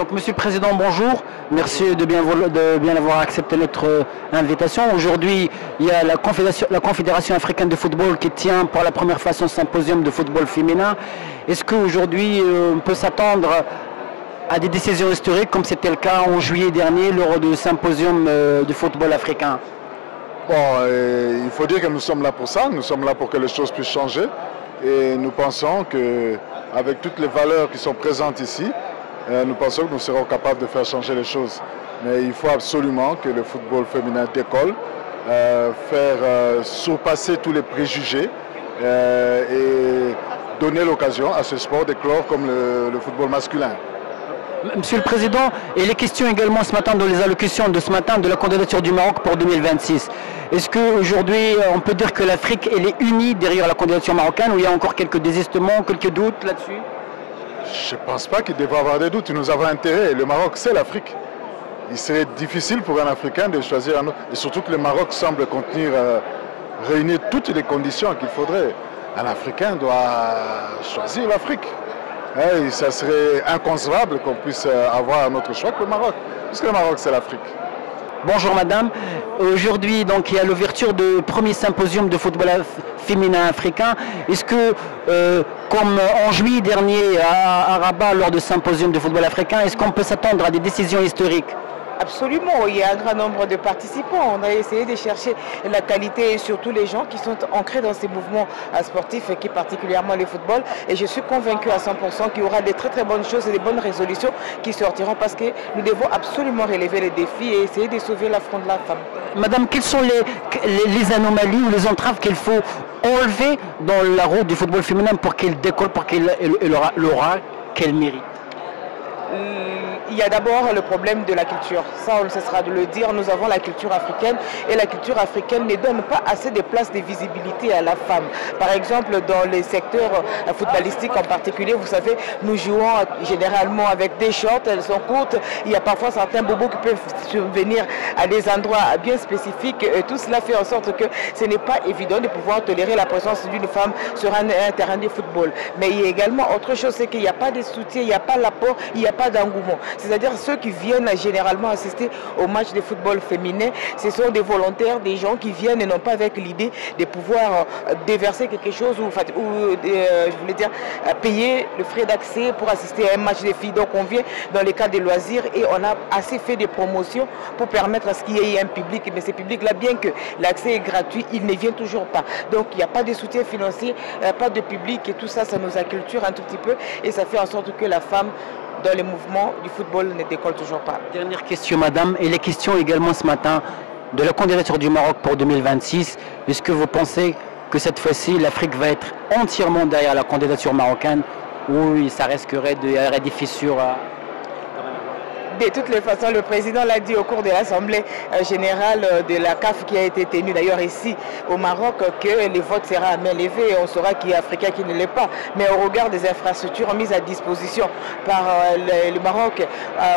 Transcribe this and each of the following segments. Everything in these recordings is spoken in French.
Donc, Monsieur le Président, bonjour. Merci de bien avoir accepté notre invitation. Aujourd'hui, il y a la Confédération africaine de football qui tient pour la première fois son symposium de football féminin. Est-ce qu'aujourd'hui, on peut s'attendre à des décisions historiques comme c'était le cas en juillet dernier lors du symposium de football africain? Bon, il faut dire que nous sommes là pour ça. Nous sommes là pour que les choses puissent changer. Et nous pensons qu'avec toutes les valeurs qui sont présentes ici, nous pensons que nous serons capables de faire changer les choses. Mais il faut absolument que le football féminin décolle, faire surpasser tous les préjugés et donner l'occasion à ce sport d'éclore comme le football masculin. Monsieur le Président, il est question également ce matin dans les allocutions de ce matin de la candidature du Maroc pour 2026. Est-ce qu'aujourd'hui on peut dire que l'Afrique elle est unie derrière la candidature marocaine ou il y a encore quelques désistements, quelques doutes là-dessus? Je ne pense pas qu'il devrait avoir des doutes. Nous avons intérêt. Le Maroc, c'est l'Afrique. Il serait difficile pour un Africain de choisir un autre. Et surtout que le Maroc semble réunir toutes les conditions qu'il faudrait. Un Africain doit choisir l'Afrique. Et ça serait inconcevable qu'on puisse avoir un autre choix que le Maroc. Puisque le Maroc, c'est l'Afrique. Bonjour madame, aujourd'hui donc il y a l'ouverture du premier symposium de football féminin africain. Est-ce que comme en juillet dernier à Rabat lors du symposium de football africain, est-ce qu'on peut s'attendre à des décisions historiques? Absolument, il y a un grand nombre de participants. On a essayé de chercher la qualité et surtout les gens qui sont ancrés dans ces mouvements sportifs et qui particulièrement le football. Et je suis convaincu à 100% qu'il y aura des très bonnes choses et des bonnes résolutions qui sortiront parce que nous devons absolument relever les défis et essayer de sauver l'affront de la femme. Madame, quelles sont les anomalies ou les entraves qu'il faut enlever dans la route du football féminin pour qu'elle décolle, pour qu'elle aura l'aura qu'elle mérite? Il y a d'abord le problème de la culture. Ça, on ne cessera de le dire. Nous avons la culture africaine et la culture africaine ne donne pas assez de place de visibilité à la femme. Par exemple, dans les secteurs footballistiques en particulier, vous savez, nous jouons généralement avec des shorts, elles sont courtes. Il y a parfois certains bobos qui peuvent survenir à des endroits bien spécifiques. Et tout cela fait en sorte que ce n'est pas évident de pouvoir tolérer la présence d'une femme sur un terrain de football. Mais il y a également autre chose, c'est qu'il n'y a pas de soutien, il n'y a pas l'apport, il n'y a pas d'engouement. C'est-à-dire ceux qui viennent généralement assister au match de football féminin, ce sont des volontaires, des gens qui viennent et non pas avec l'idée de pouvoir déverser quelque chose ou je voulais dire payer le frais d'accès pour assister à un match de filles. Donc on vient dans les cas des loisirs et on a assez fait des promotions pour permettre à ce qu'il y ait un public. Mais ce public-là, bien que l'accès est gratuit, il ne vient toujours pas. Donc il n'y a pas de soutien financier, pas de public et tout ça, ça nous acculture un tout petit peu et ça fait en sorte que la femme dans les mouvements du football ne décolle toujours pas. Dernière question madame, et les questions également ce matin de la candidature du Maroc pour 2026. Est-ce que vous pensez que cette fois-ci l'Afrique va être entièrement derrière la candidature marocaine ou ça risquerait d'y avoir des fissures De toutes les façons, le président l'a dit au cours de l'Assemblée générale de la CAF qui a été tenue d'ailleurs ici au Maroc que les votes seront à main levée et on saura qui est africain, qui ne l'est pas. Mais au regard des infrastructures mises à disposition par le Maroc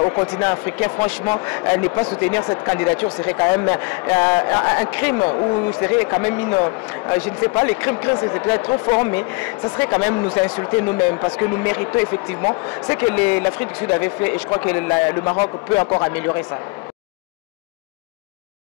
au continent africain, franchement, ne pas soutenir cette candidature serait quand même un crime ou serait quand même je ne sais pas, les crimes c'est peut-être trop fort, mais ça serait quand même nous insulter nous-mêmes parce que nous méritons effectivement ce que l'Afrique du Sud avait fait et je crois que le Maroc peut encore améliorer ça.